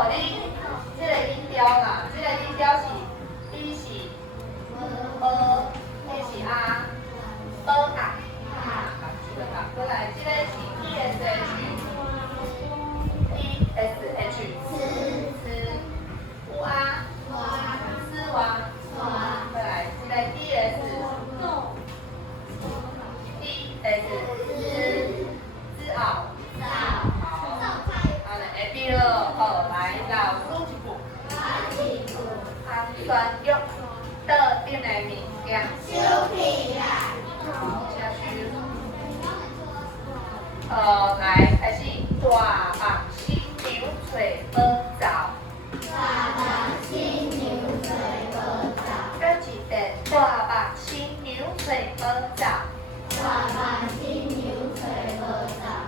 互你这个音调啦，这个音调是 B 是 A 是啊过来这个是 ESH，吃有啊，吃哇，过来这个 DS，吃熬。下边了，好，来老师一步，安全约的店内物件，好，下去，来开始大白新牛嘴宝枣，跟一碟大白新牛嘴宝枣。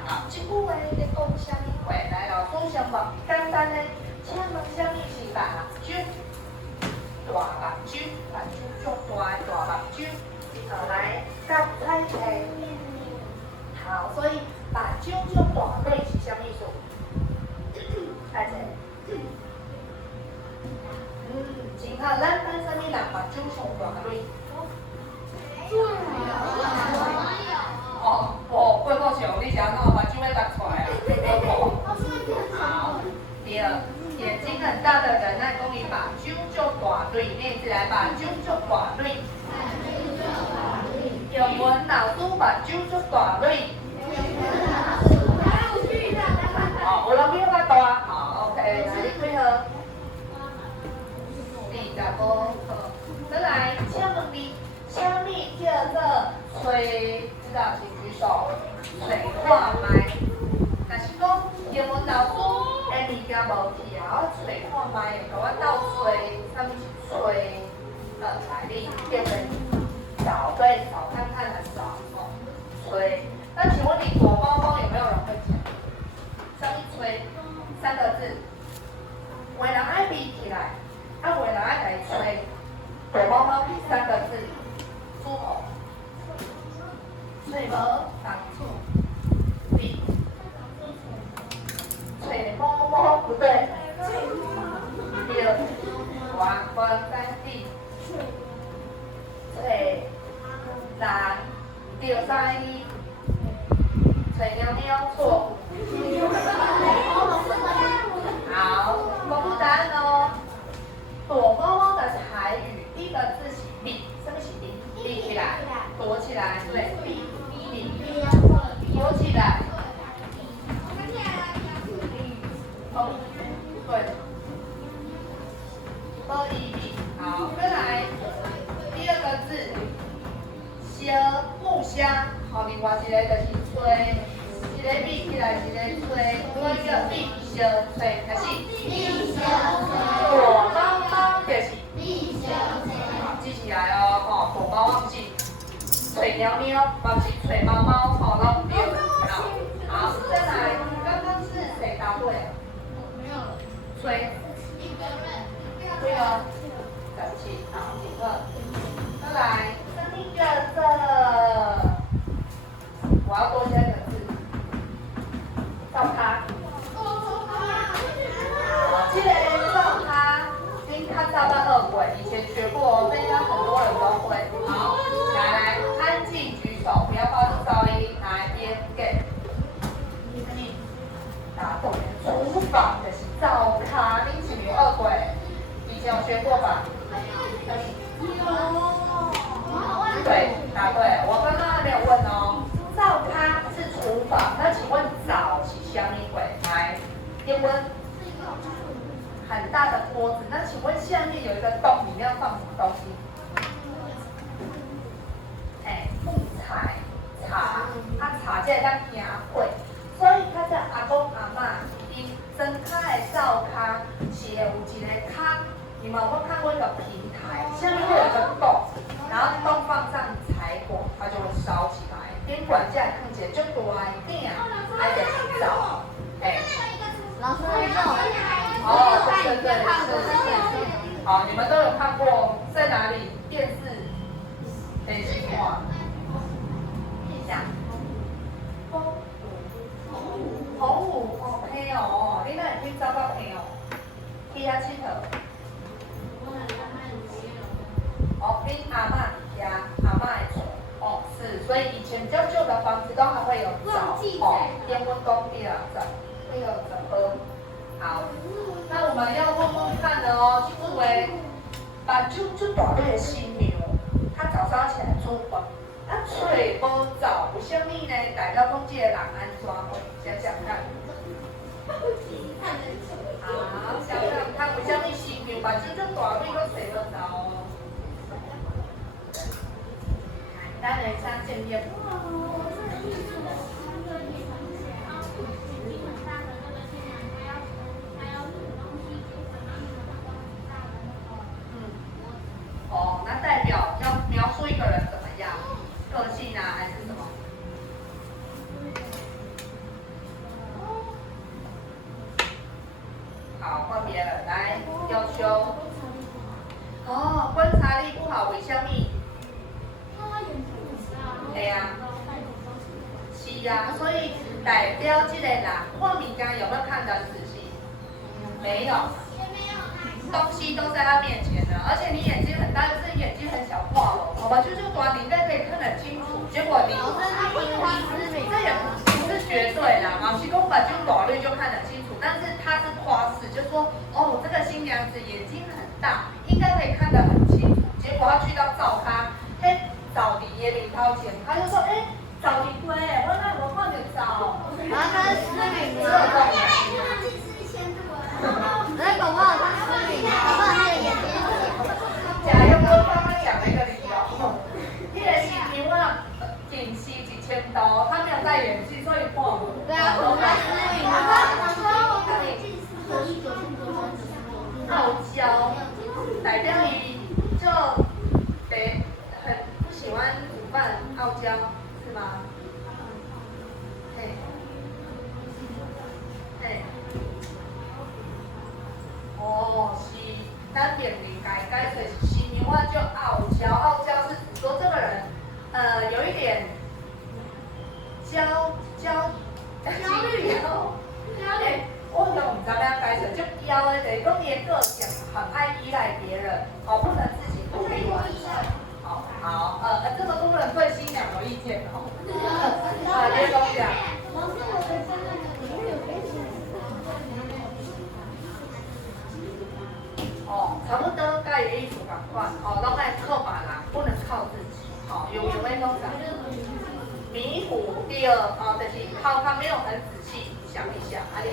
好，这句话咧讲啥物话？来，老师先问简单的，请问啥物是目睭？大目睭，目睭足大的大目睭。好，来答猜题。好，所以目睭足大类是啥意思？来者，真好，咱讲啥物人目睭上大类？哦，过过上，你是安怎目睭要凸出来啊？好，第二，眼睛很大的人，那讲伊目睭足大类，念起来目睭足大类。英文老师目睭足大类。哦，有人比我较大，好 ，OK， 来你几号？25号。再来，请问你，啥物叫做吹？知道请举手。吹看麦，若是讲英文老师的物件无条，吹看麦会甲我斗吹，啥物是吹？来你变成找对，找看看来找哦，吹。那请问你躲猫猫有没有人会讲？啥物吹？3个字。有人爱闭起来，有人爱来吹。躲猫猫3个字，出口。吹无当厝，闭。吹猫猫不对。第二，关三地。吹人第三一。吹喵喵错。好，公布答案哦。躲猫猫的台语，第一个字是闭，什么是闭？闭起来，躲起来，对，闭，躲起来。哦，对，可以闭。好，再来第二个字，相木香，好，另外一个就是吹，一个闭起来，一个吹，所以叫闭相吹，开始。躲猫猫就是好，记起来哦，吼，躲猫猫是吹喵喵，嘛是吹猫猫，吼，拢对。好，再来，刚刚是谁答对？没有了。吹。对哦。对不起，好，第二。再来，生命角色，我要多加一个字，照咖。这个照咖，先看到那2轨，以前学过，这应该很多人都会。好，来，安静举手，不要发出噪音。来，边给。答对，厨房就是照咖，恁是没有2轨？以前有学过吧？对，答对。我刚刚还没有问哦。灶咖是厨房，那请问灶是啥物鬼？来，英文很大的锅子，那请问下面有一个洞，里面要放什么东西？木材、茶，茶这咱行会，所以较早阿公阿嬷伊装卡的灶咖是会有一个坑。你们有没有看过一个平台，下面会有一个洞，然后洞放上柴火，它就会烧起来。宾馆这样看起来就大一点，还得去找，老师会用。哦，对，是。好，你们都有看过，在哪里？电视看。一下。澎湖 OK 哦，你那已经找到朋友。遐佚佗？哦，恁阿嬷家阿嬷的厝，哦是，所以以前比较旧的房子都还会有灶，哦，烟温工地啊灶，会有灶。好，那我们要问问看的哦，因为把就大个新娘，她早上起来煮饭，啊嘴无灶，有啥物呢？代表讲这个人安怎会？想想看。好，想想看，有啥物新娘把就大个个嘴无灶哦？单人相见面。哦，那代表要描述一个人怎么样？个性啊，还是什么？好，换别人来要求。哦，观察力不好，为什么？对呀，是呀，所以代表这个人看物件有没有看得很仔细？没有。东西都在他面前呢，而且你眼睛很大，就是眼睛很小画了，好吧？就是短，你应该可以看得很清楚。结果你，这也不是绝对啦，毛细公把就短率就看得清楚，但是他是夸饰，就说哦，这个新娘子眼睛很大，应该可以看得很清楚。结果他去到灶咖，嘿，灶底也领掏钱，他就说，哎，灶底贵，我那我放点灶。然后他是失明的。那宝宝他失明，宝宝那个眼睛。假用我刚刚讲了一个理由，那个新娘啊，近视1000度，他没有戴眼镜，所以看不。对啊，他失明啊。傲娇，代表伊就很不喜欢煮饭，傲娇是吗？嘿，嘿。哦，是，咱面临解释是新娘啊，就傲娇，傲娇是指说这个人，有一点焦虑哦，我都唔知要解释，就娇的，就是讲伊的个性很爱依赖别人，哦，不能自己独立完成，哦，好，这个不能对新娘有意见哦，叶公讲。哦，差不多跟伊的意思同款，哦，拢爱靠别人，不能靠自己，哦，有要讲啥？迷糊第二，哦，就是他没有很仔细想一想，啊你。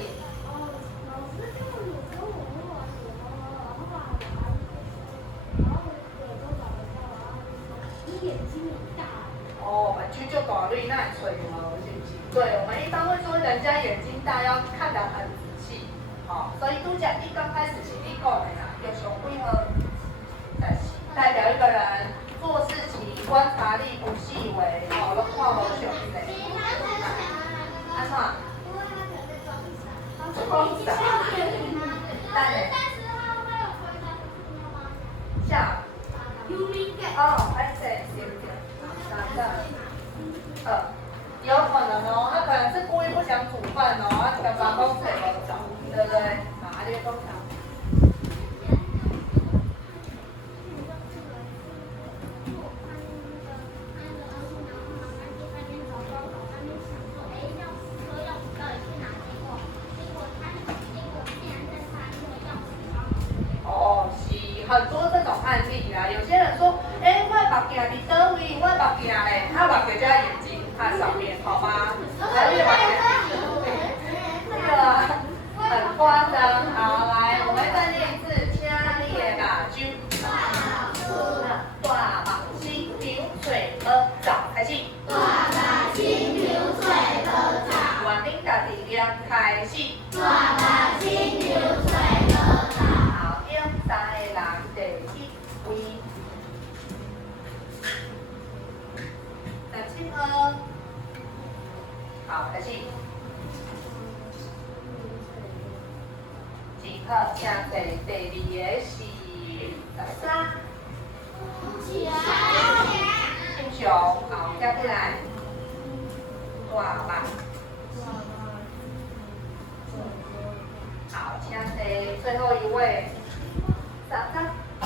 哦，本区就大绿那吹毛，是不是？对，我们一般会说人家眼睛大要看得很仔细，哦，所以拄则你刚开始是你讲的啦，有上几号？代表一个人做事情观察力不细微，哦，拢看无详细。安怎？装傻。但是。下。哦，拍摄对不对？有可能哦，他可能是故意不想煮饭哦，他想把工水都找，对不对？啊，这个工厂。哦，是很多这种案例啊。有些人说，哎，我的目镜伫倒位？我的目镜嘞，他把人家眼睛看上面，好吗？还有把眼睛，这个很夸张。好，来，我们再念一次，请你的目睭，大目睛流水而早，开始。大目睛流水而早。原恁家己念开始。大目睛流水而早。好，点三个人第一位。好，开始。即刻，请第二个是13。姓熊，好，接过来。大目。好，请请提最后一位，上上。好，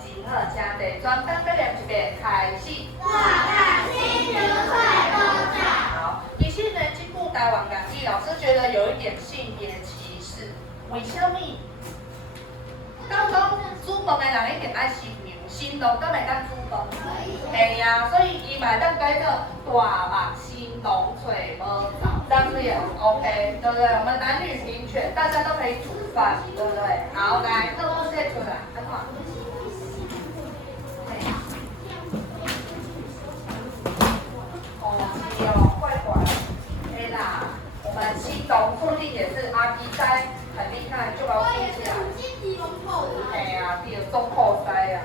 真好，请提专单表念一遍，开始。我的心如水波涨。好，其实呢，这部台湾港剧老师觉得有一点性别歧视，为什么？刚刚煮饭的人一定爱新娘，新郎敢会当煮饭？会啊，所以伊嘛当改做大目新郎找无找，这样子也 OK， 对不对？我们男女平权，大家都可以煮饭，对不对？好，来，那我现在出来，看看。哦，怪怪的，对啦，我们新郎注定也是阿 P 仔，很厉害，就把我拼起来。哎呀，第二中破塞呀。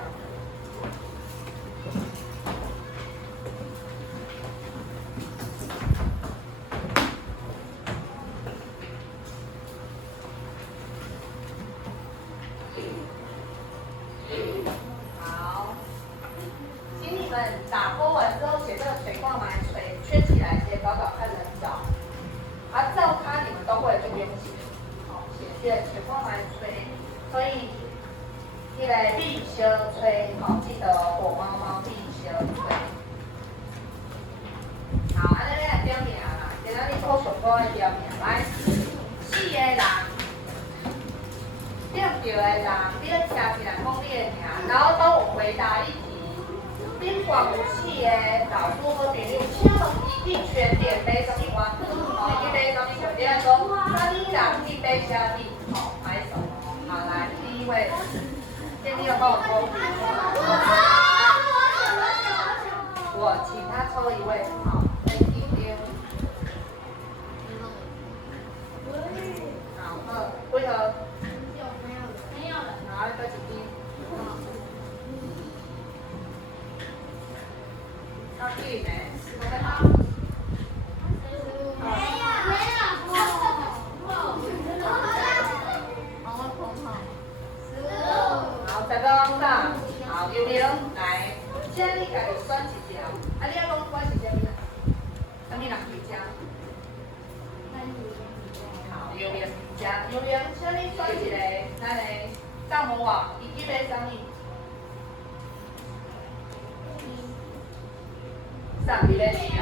好，请你们打勾完之后写这个水矿埋水圈起来，写找找看人找。啊，照咖你们都会就不用写。好，写水矿埋水，所以。一个必小吹，好，记得火猫猫必小吹。好，安尼来点名啦，今仔日考上高的点名来，四个人，点对的人，你要听一下讲你的名，然后帮我回答一题。宾馆有四个老师和朋友，请问伊去全店买什么玩？哦，去买什么酒店？说啥物人去买啥物？好，买什么？好，来第一位。你有帮我抽？我请他抽一位，好，来一边。好，为何？没有了。好，再几滴。要对呢？好，有没有？来，现在你家己选一条，啊，你要讲我是啥物人？啥物人瑜伽？好，有没有瑜伽？有没有？请你选一个，咱来上门网，伊去买啥物？啥物咧吃啊？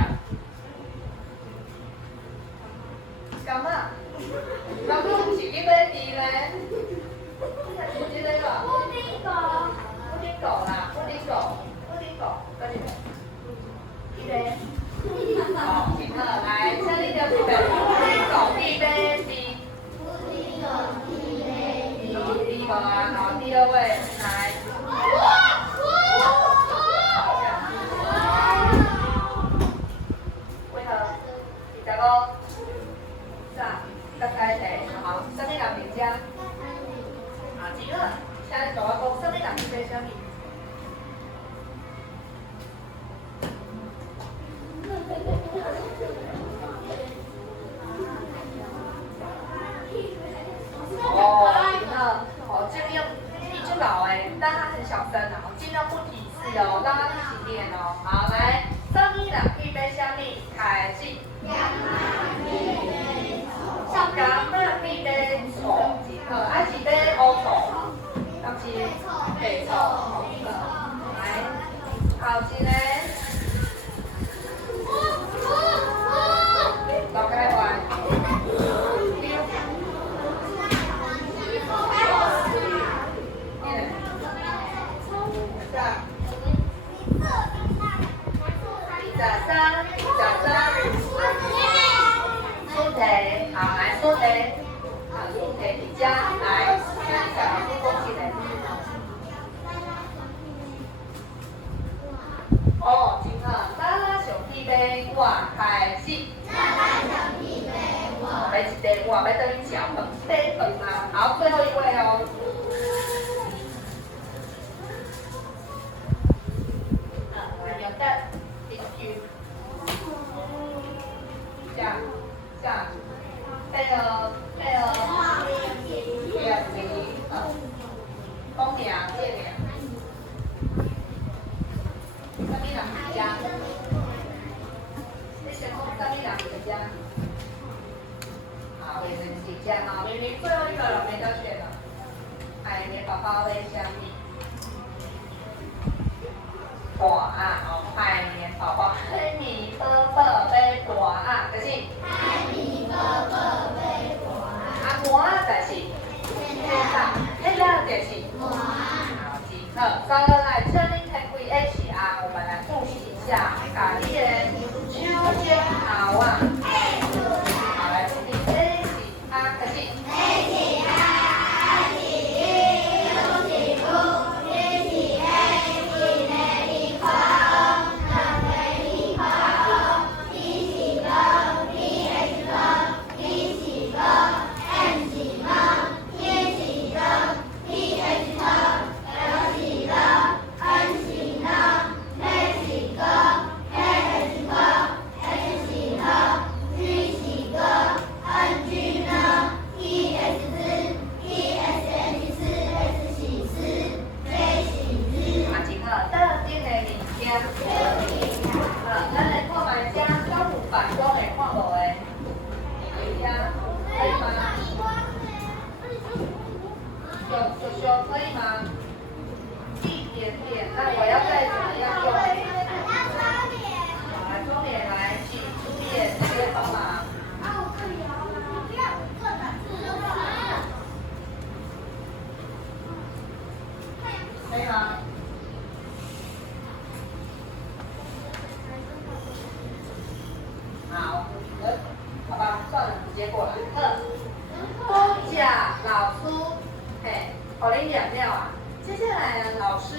干嘛？老公是去买猪咧？有这个吧？布丁狗啦，布丁狗，跟你们，一杯，好，请客来，请你就这个布丁狗一杯滴，第一个啊，好，第二位来，为何？第二个，啥？刚才谁？好，什么人评价？好，第二。现在跟我讲，什么人去买什么？哦，然后哦，尽量你就老但他很小声啊，尽量不提示哦，让他一起练哦。好，来，什么人去买什么？开始。干嘛去买醋？还是买乌醋？当是白醋，来，后一个，老开环，苏题，好来苏题，好苏题一家来，现在小老师恭喜你。哦，真好，拉拉上屁杯，我开始。来一地我要等你吃饭，吃饭啊！好，最后一位哦。有的，thank you。这样，配合，两名，公粮借粮，什么人瑜伽？你先讲什么人瑜下啊，明明最后一个了，没得选了。海绵宝宝会相比。大啊，哦，海绵宝宝，海绵宝宝背大啊，就是。海绵宝宝背大啊。啊，碗就是。黑啦就是。碗。好，记好，再来，请您开会 H 啊，我们来复习一下，咖喱的秋天好啊。好，来复习 H 啊，可是。H 啊，H 可以吗？一点点。那我要再怎么样用？好，来中脸来，请出眼直接帮忙。可以吗？好，好吧，算了，直接过来。公甲老苏，好灵两料啊。接下来呢，老师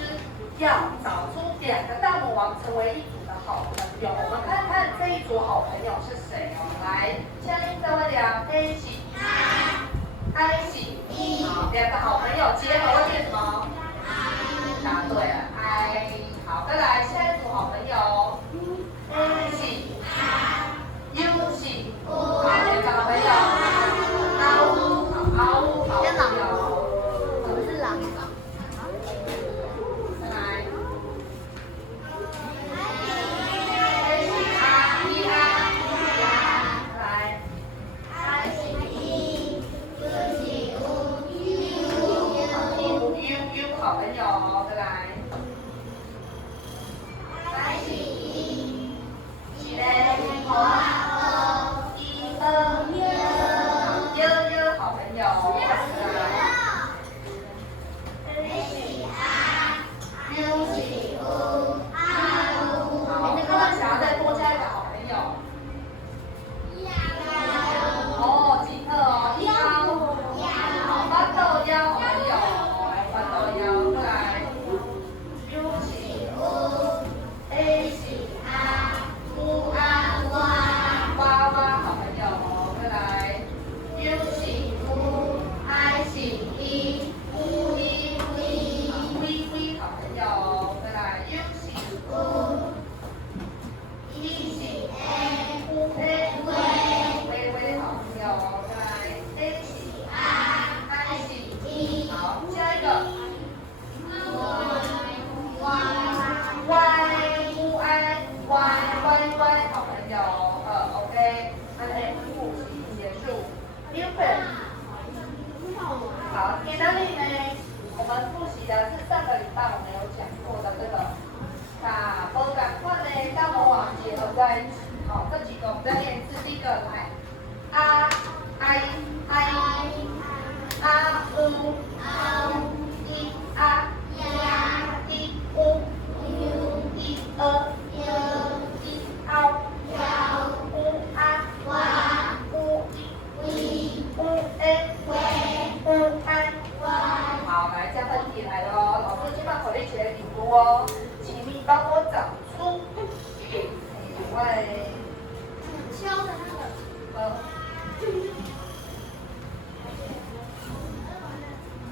要找出2个大魔王成为一组的好朋友。我们看看这一组好朋友是谁哦。来，下面这位两一起，一起，好，2个好朋友结合会变什么？答对了，I。好，再来下一组好朋友，A 起，U 起，好，2个好朋友，好朋友。好朋友，再来。几嘞？悠，好朋友，再来。好，那个想要再多加一个好朋友。哦，几个哦？好，发豆腰好朋友，来发豆腰，再来。U 起 A 起娃娃好朋友，再来。U 起I 起V 好朋友，再来。U 起E 起微好朋友，再来。A 起I 起好，下一个。Y 好朋友，OK， 那复习结束。Newton， 好，意大利呢？我们复习的是上个礼拜我们有讲过的这个卡波赶快呢，大魔王结合在一起。好，这几个我们再练一次。第一个来U好，来加分题来了哦，老师先把口令起来领读哦，请你帮我找出哪位？敲的那个。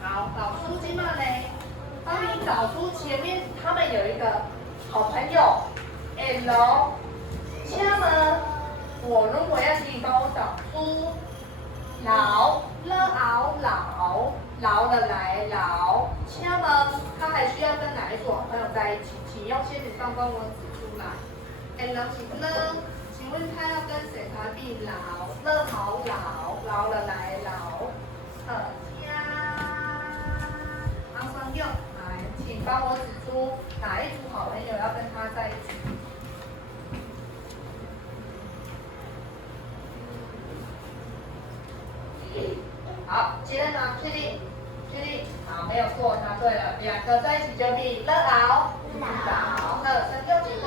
好，老书记们呢，帮你找出前面他们有一个好朋友 L， 请呢，我如果要请你帮我找出老的来老，请呢，他还需要跟哪一组好朋友在一起？请用仙女棒帮我指出来。L 是呢，请问他要跟谁才必老？好老的来老。好，接着呢，确定，好，没有错，答对了，两个在一起就变了熬，好，那三六几分？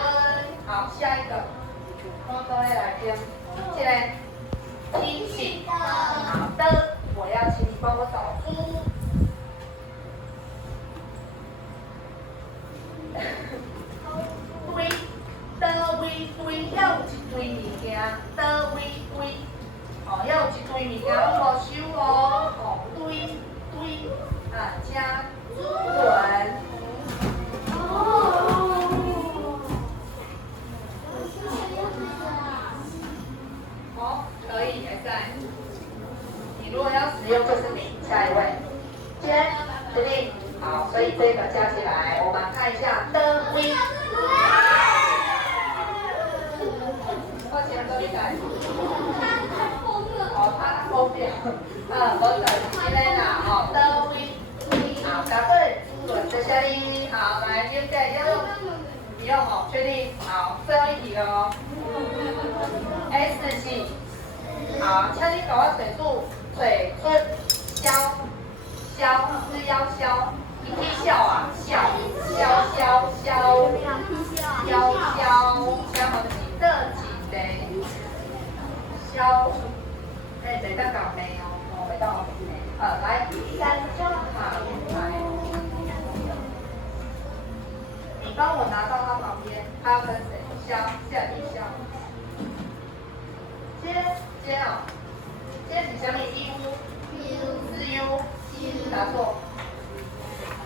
好，下一个，我都会来听，这个听起，好的，我要请你帮我找出。堆，的堆堆，要有一堆物件，的堆堆，哦，要有一堆物件，我无收哦，哦，堆堆，啊，加主人。哦，可以，还在。你如果要使用，就是你下一位。先决定好，所以这个加起来，我们看一下的堆。我先做一下。哦，他疯掉。我找这个啦，哦，的堆。好，答对，主人在下里。好，来，现在要不用哦，确定。好，最后一题了哦。S 系。好，请你给我水数水出消消是要消，一批笑啊笑消消消消消消好几个几嘞消，哎，这个搞没哦，哦，没到没。来三张卡来，你帮我拿到他旁边，他要跟谁消？下一消。接哦，接是什么 ？U 是 U， 答错。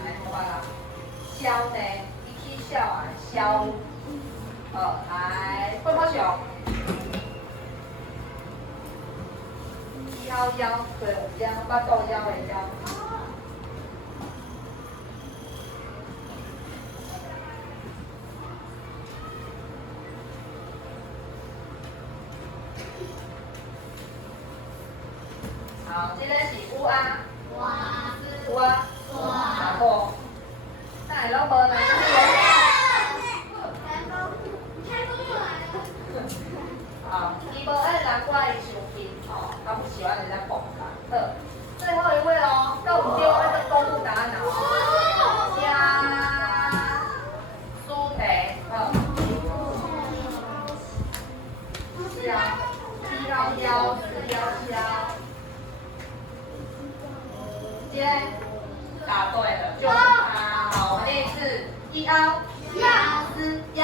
来，我把它消呢，一起笑啊，消。来，泡泡熊。幺，对，幺，把豆幺为幺。好，这个是乌啊，乌啊，答错。那老婆呢？好，伊无爱难怪伊生气，哦，他不喜欢人家捧他。最后一位哦，到我们另外一个公布答案哦。加苏培，幺，今天答对了，就是它。好，我们念一次，一凹，思腰，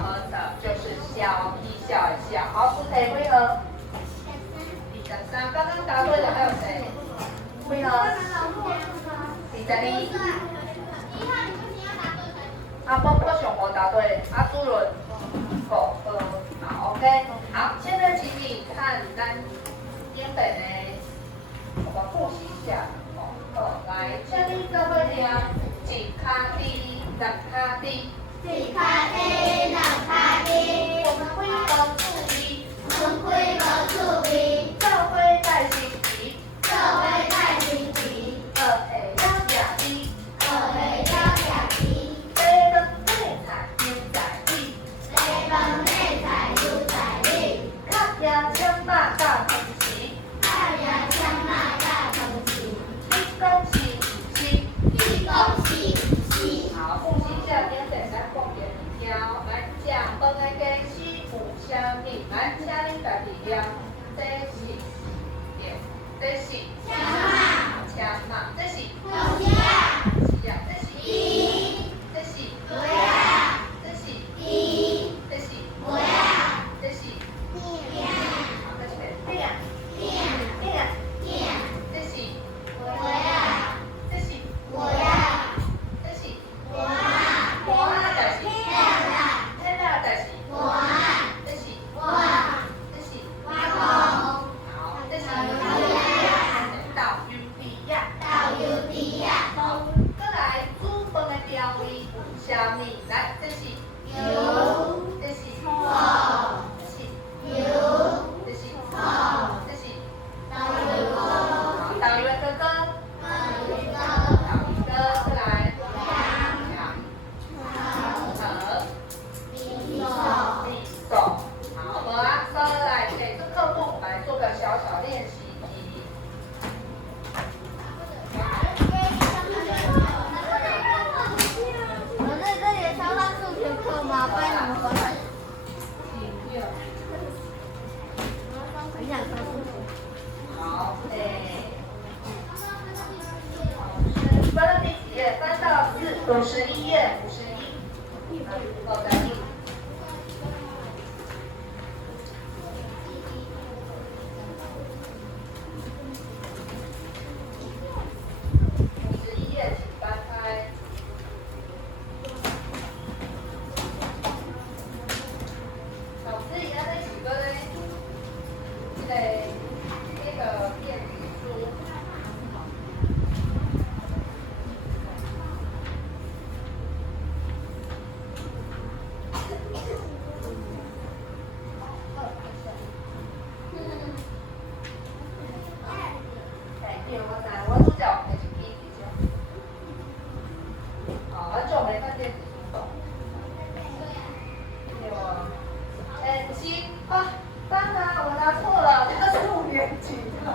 合的就是笑，一笑一笑。好，苏培为何？第13，刚刚答对的还有谁？为何？第12。我想我答对，朱伦，好，OK， 好，现在请你看咱原本呢，我们复习一下，来，请你做伙念，一卡滴，两卡滴，分开无趣味，做伙带心情，学会了行字。好，复习一下今天咱讲的物件，来讲饭的家是有啥物？来，请恁家己念，这是对，这是枪嘛，这是是啊，这是这是这是这是这是好，这是变，这是这是。虾米，来，这是油，这是火，这是油，这是火，这是导游。好，导游哥哥，再来，手，好，我啊，再来给这课目来做个小小练习题。51页51，好的。51页，请翻开。老师，现在几个呢？这个电子书。我主角还是第一个。好，很久没看电子书了。对啊。眼睛啊，当然我拿错了，它是5年级的。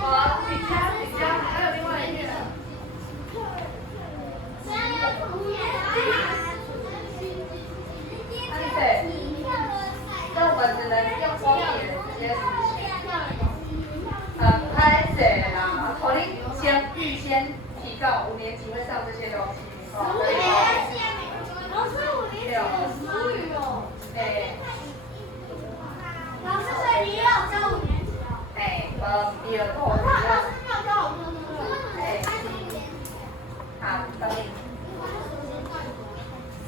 好，你家，还有另外一页。那我们只能用光眼直接实现。拍谁啦？口令预先提告5年级会上这些东西。老师，5年级的思语哦。对。老师，所以你也有教5年级哦？第二个。老师没有教我们对不对？好，等你。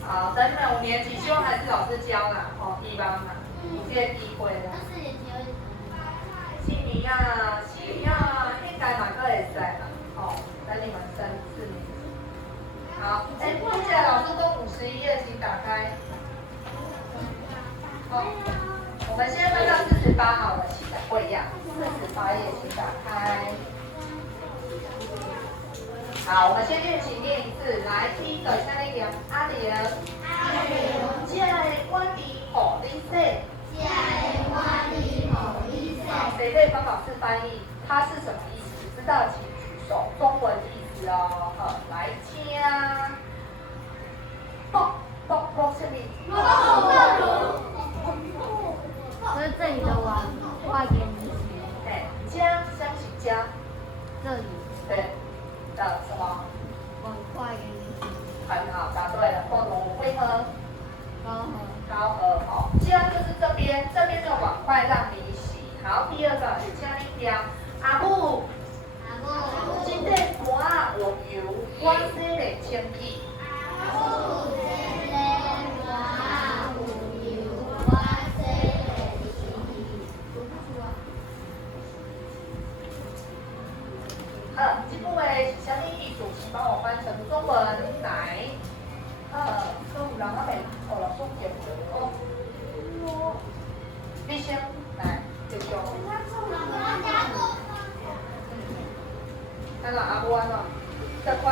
好，等你们5年级，希望还是老师教啦，希望嘛，有这个机会啦。4年啊，应该嘛，可会使啦，等你们升4年级。好，目前老师都51页，请打开。我们现在翻到48好了，不一样，48页请打开。好，我们先练习念一次，来，第一个下那个阿玲，这个我伫互你说。好，谁可以帮老师翻译？它是什么意思？知道请举手。中文意思哦。来听。啵什么？所以这里的碗画给你。加相信加。这里。对。的什么？碗画给你。很好，答对了。共同为何？高和哦，加就是这边的碗筷让你洗。好，第二个加一条，阿母，这个碗有油，我洗袂清气。这部的是什么意思？请帮我翻成中文来。所以人还没学老师讲哦。你先来，继续。那个阿母安怎？这块，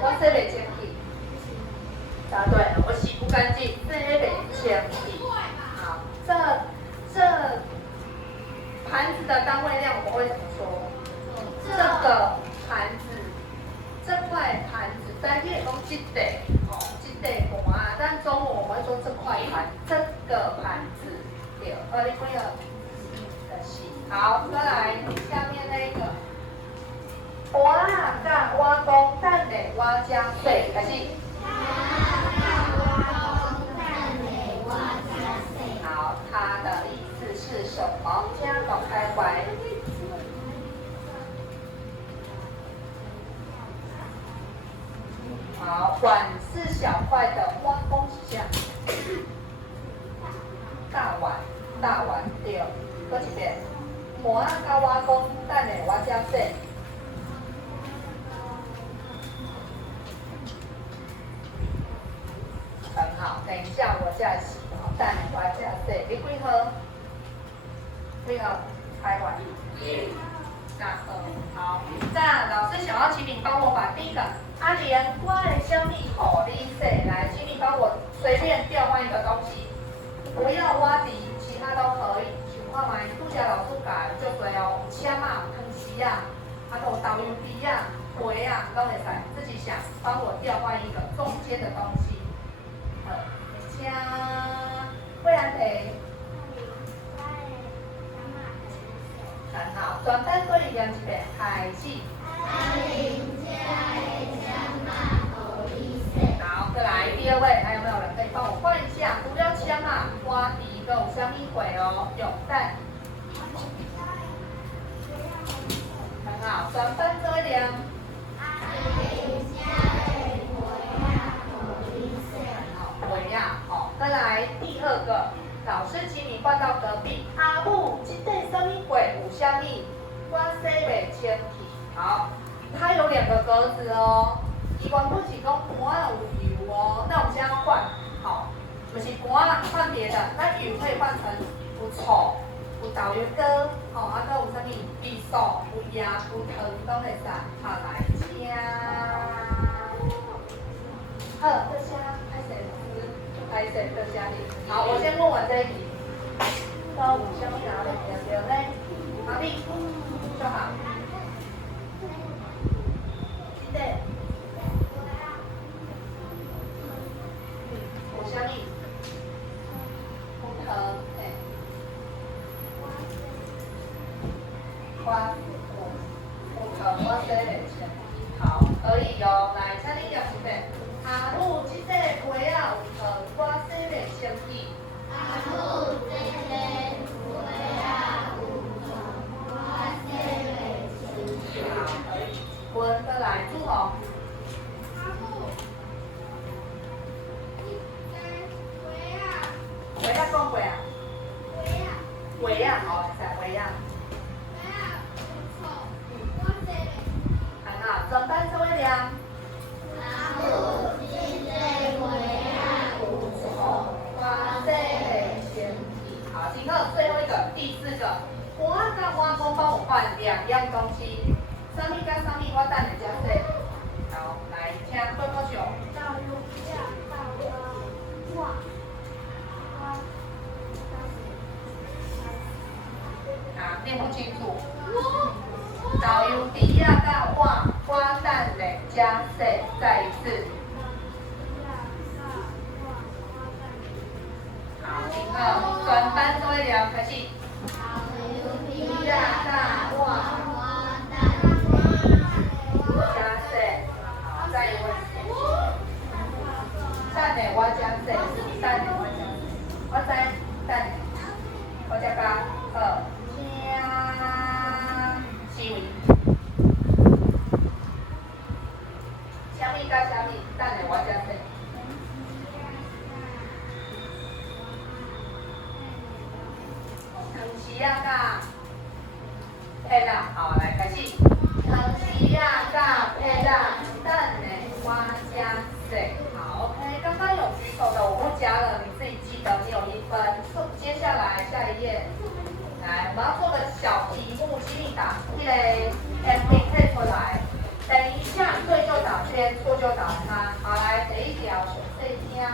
我洗袂清气。答对了，我洗不干净，洗袂清气。好，这盘子的单位量我们会怎么说？这个盘子，这块盘子，在你讲这个盘，但中文我们会说这块盘，这个盘子，对，你不要好，再来下面那个，碗甲碗公等下我加水，开始。好，它的意思是什么？这样搞开怀。好，碗是小块的，碗公是啥？大碗对。搁一遍，碗甲碗公等下我加水。很好，等一下我再洗，等下我加水。你几号？几号？开完。好，那老师想要请你帮我把第一个阿莲，我的什么互你洗？来，请你帮我随便调换一个东西，不要挖底，其他都可以。想看卖，拄则老师教就多哦，签啊、汤匙啊，还有豆油皮啊、杯啊，都会使。自己想，帮我调换一个中间的东西。签桂兰皮。很好，转单可以量一遍。开始。好，再来第二位，还有没有人可以帮我换一下？不要枪啊，花第一个有虾米会哦？有蛋。很好，全班做一点。好，回呀，好，再来第二个，老师请你换到隔壁。阿母，今天什么会有虾米？我洗袂清气。好，它有2个格子哦。伊原本是讲盘有油哦，那我们现在换，好，就是盘啦，换别的，那油可以换成有醋、有豆油糕，好，啊，搁有啥物味素、有盐、有糖都会使，好来吃。好，这些拍谁吃？拍谁在家里？好，我先问完这一题。都有啥物拿来对对嘞？哪里？就好。对。有啥物？有糖，嘿。有糖，我洗袂清。好，可以哦。来，请你念一遍。阿母，这个杯啊有糖，我洗袂清气。阿母，这个杯啊有糖，我洗袂清气。好，可以。滚再来，朱红。阿母，杯啊讲过啊？杯啊，好，来杯啊。很好，全班做一点。好，今后最后一个，第4个，我跟我公帮我换2样东西，什么跟什么，我等下再说。好，来，请对我上。啊，念不清楚。导游底下甲我等下加说，再一次。好，今后全班做一点，开始。底下甲我加说，好，再一位。等下我加说，等下我加说，我再等下，我再加请4位。虾米甲虾米，等下我加说。糖匙啊甲配啦，好，来开始。糖匙啊甲配啦，等下我加说。好 ，OK， 刚刚有举手的我不加了，你自己记得你有1分。接下来下一页，来，我们要做个小题目，请你打那个 MPK 出来。等一下，对就打圈，错就打叉。好，来，第一条选这一条。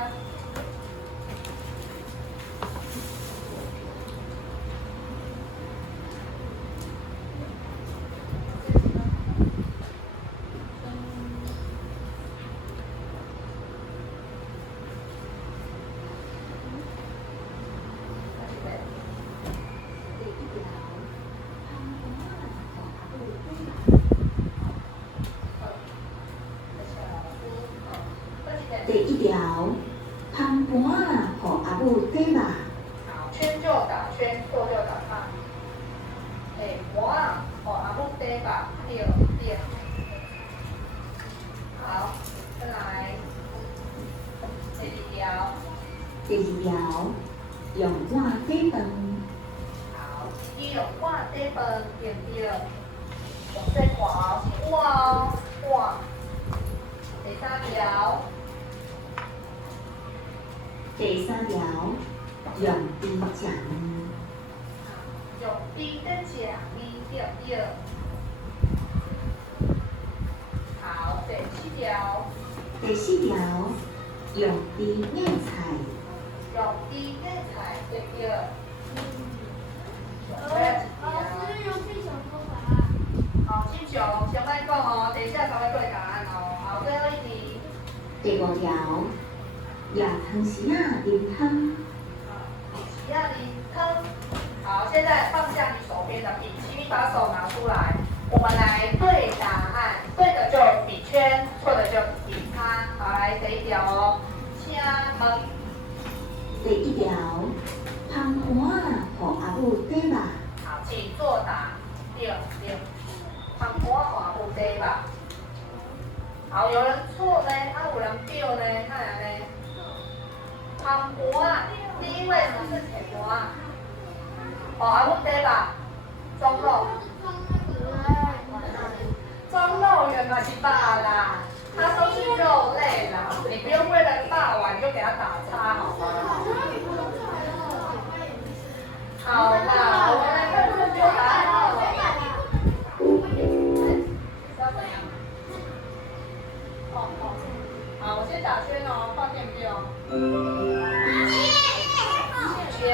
第1条，汤盘啊，互阿母底吧。好，圈就打圈，错就打叉。盘啊，互阿母底吧，对。好，再来。第2条。第2条，用碗底饭。好，你用碗底饭，对不对？用这碗是碗哦，碗。第3条。第3条，用猪食面。用猪在食面，对不对？好，第4条。第4条，用猪叶菜。用猪叶菜，对不对？老师用气球说法。好，气球，先别讲哦，等一下才会对答案哦。好，最后一题。第5条，用汤匙啊淋汤。匙啊淋汤。好，现在放下你手边的笔，请你把手拿出来。我们来对答案，对的就比圈，错的就比叉。好，来第一条哦，请问。第一条，芳盘啊，互阿母底肉。好，请作答。对，芳盘互阿母底肉。好，有人错呢，有人对呢，看来呢？芳盘啊，第一位是不是铁盘啊？互阿母底肉，中肉。中肉圆嘛是饱啦，它都是肉类啦，你不用为了霸王就给它打叉，好吗？好啦，我们来看正确答案哦。好，我先打圈哦，放进去哦。洗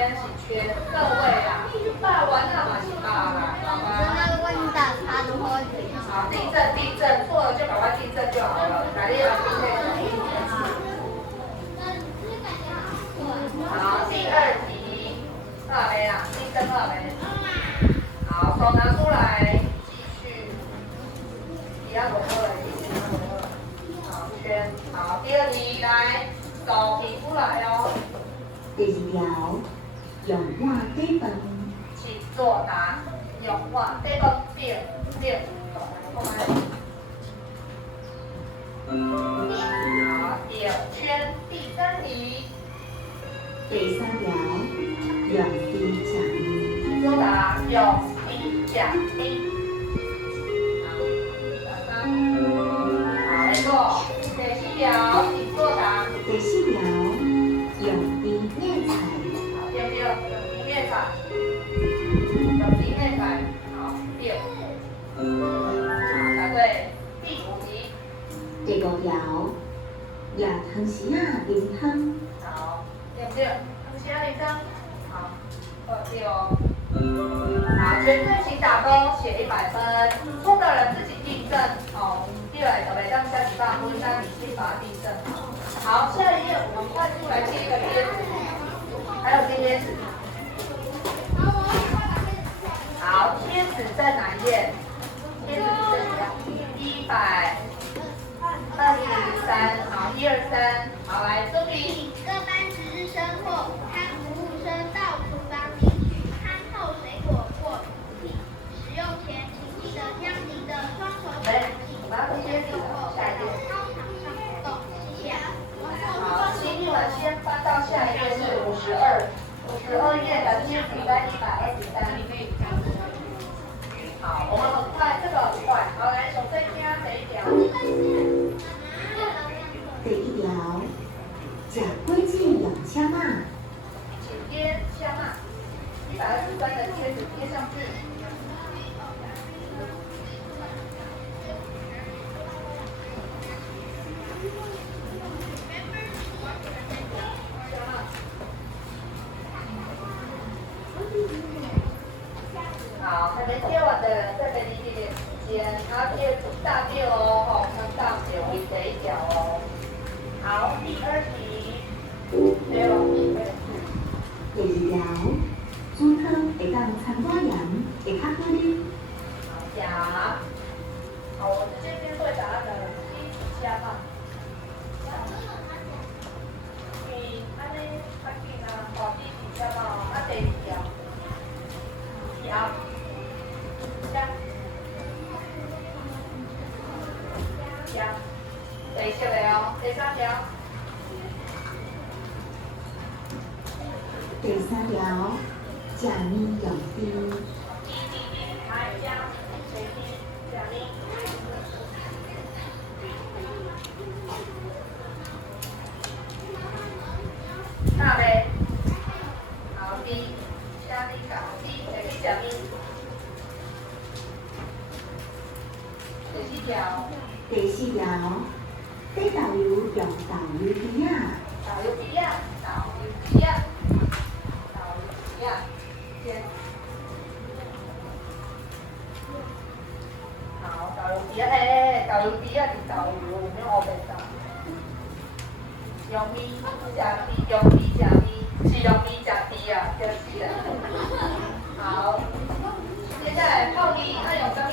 圈，各位啦，霸王那嘛是霸啦，好吗？那如果你打叉的话，会怎样？好，订正，错了就赶快订正就好了。来，列了订正。好，第二题，多少枚啊？订正多少枚？好，手拿出来，继续。一样我错了，好，圈。好，第二题，来，手提出来哦。第二条，用碗底饭。请作答。用碗底饭变。好，点圈第三题。第三条，用笔食面。作答用笔假笔。好，来过。第四条，请作答。第四条，用笔面菜。好，对，用笔面菜。用笔面菜。好，对。好，答对。第五题。第五条，热汤时啊淋汤。好，对不对？汤匙啊，铃铛。好，对哦。好，全队请打勾，写100分。错的人自己订正。哦，第二个没让下几棒，或者让你自己把它订正。好，下一页我们快速来贴一个贴纸，还有贴纸。好，贴纸在哪一页？贴纸在哪？123，好，123，好，来周明。各班值日生或餐服务生到厨房领取餐后水果或饮品，使用前请记得将您的双手绑紧，手后再到操场上活动。谢谢。好，请你们先翻到下一页是52页的贴纸在123。好，我们很快，这个很快。好，来手再加第一条。第一条，食果子用虾米？请贴香啊，123的贴纸贴上去。好，还没贴完的人再给你一点点时间，然后贴大贴哦，好，看大写为第一条哦。好，第二题，对了，第二条，煮汤会当掺寡盐，会较好哩。好，加。好，我直接先对答案的第一题加吧。安尼较紧啊，哦，第一题加嘛，啊第二条，加。加，第四个哦，第三条。第三条，食面用滴。还有加，谁滴？加面。大呗。好滴，加滴搞滴，谁滴加面？第四条。第四条，底豆油用豆油皮啊。导游皮呀，导游皮呀，导游皮呀，先。好，导游皮呀，导游皮呀是导游，没有白导。用米加米，用米加米，是用米加米啊，就是啊。好，接下来泡米，它用什么？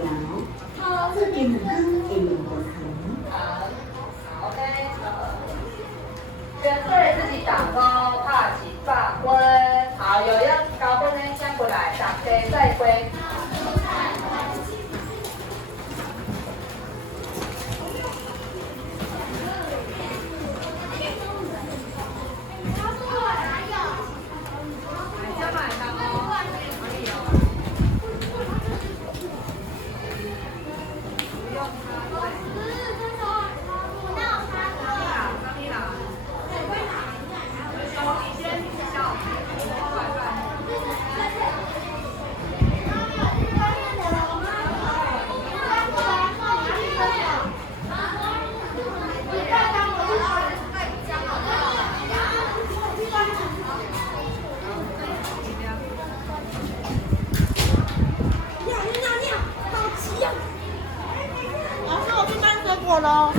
条，这边两根会用过藤。好 ，OK， 选对自己打勾，拍起8分。好，有要高分的先回来，打飞再归。喽。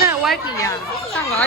那歪题呀，上哪有？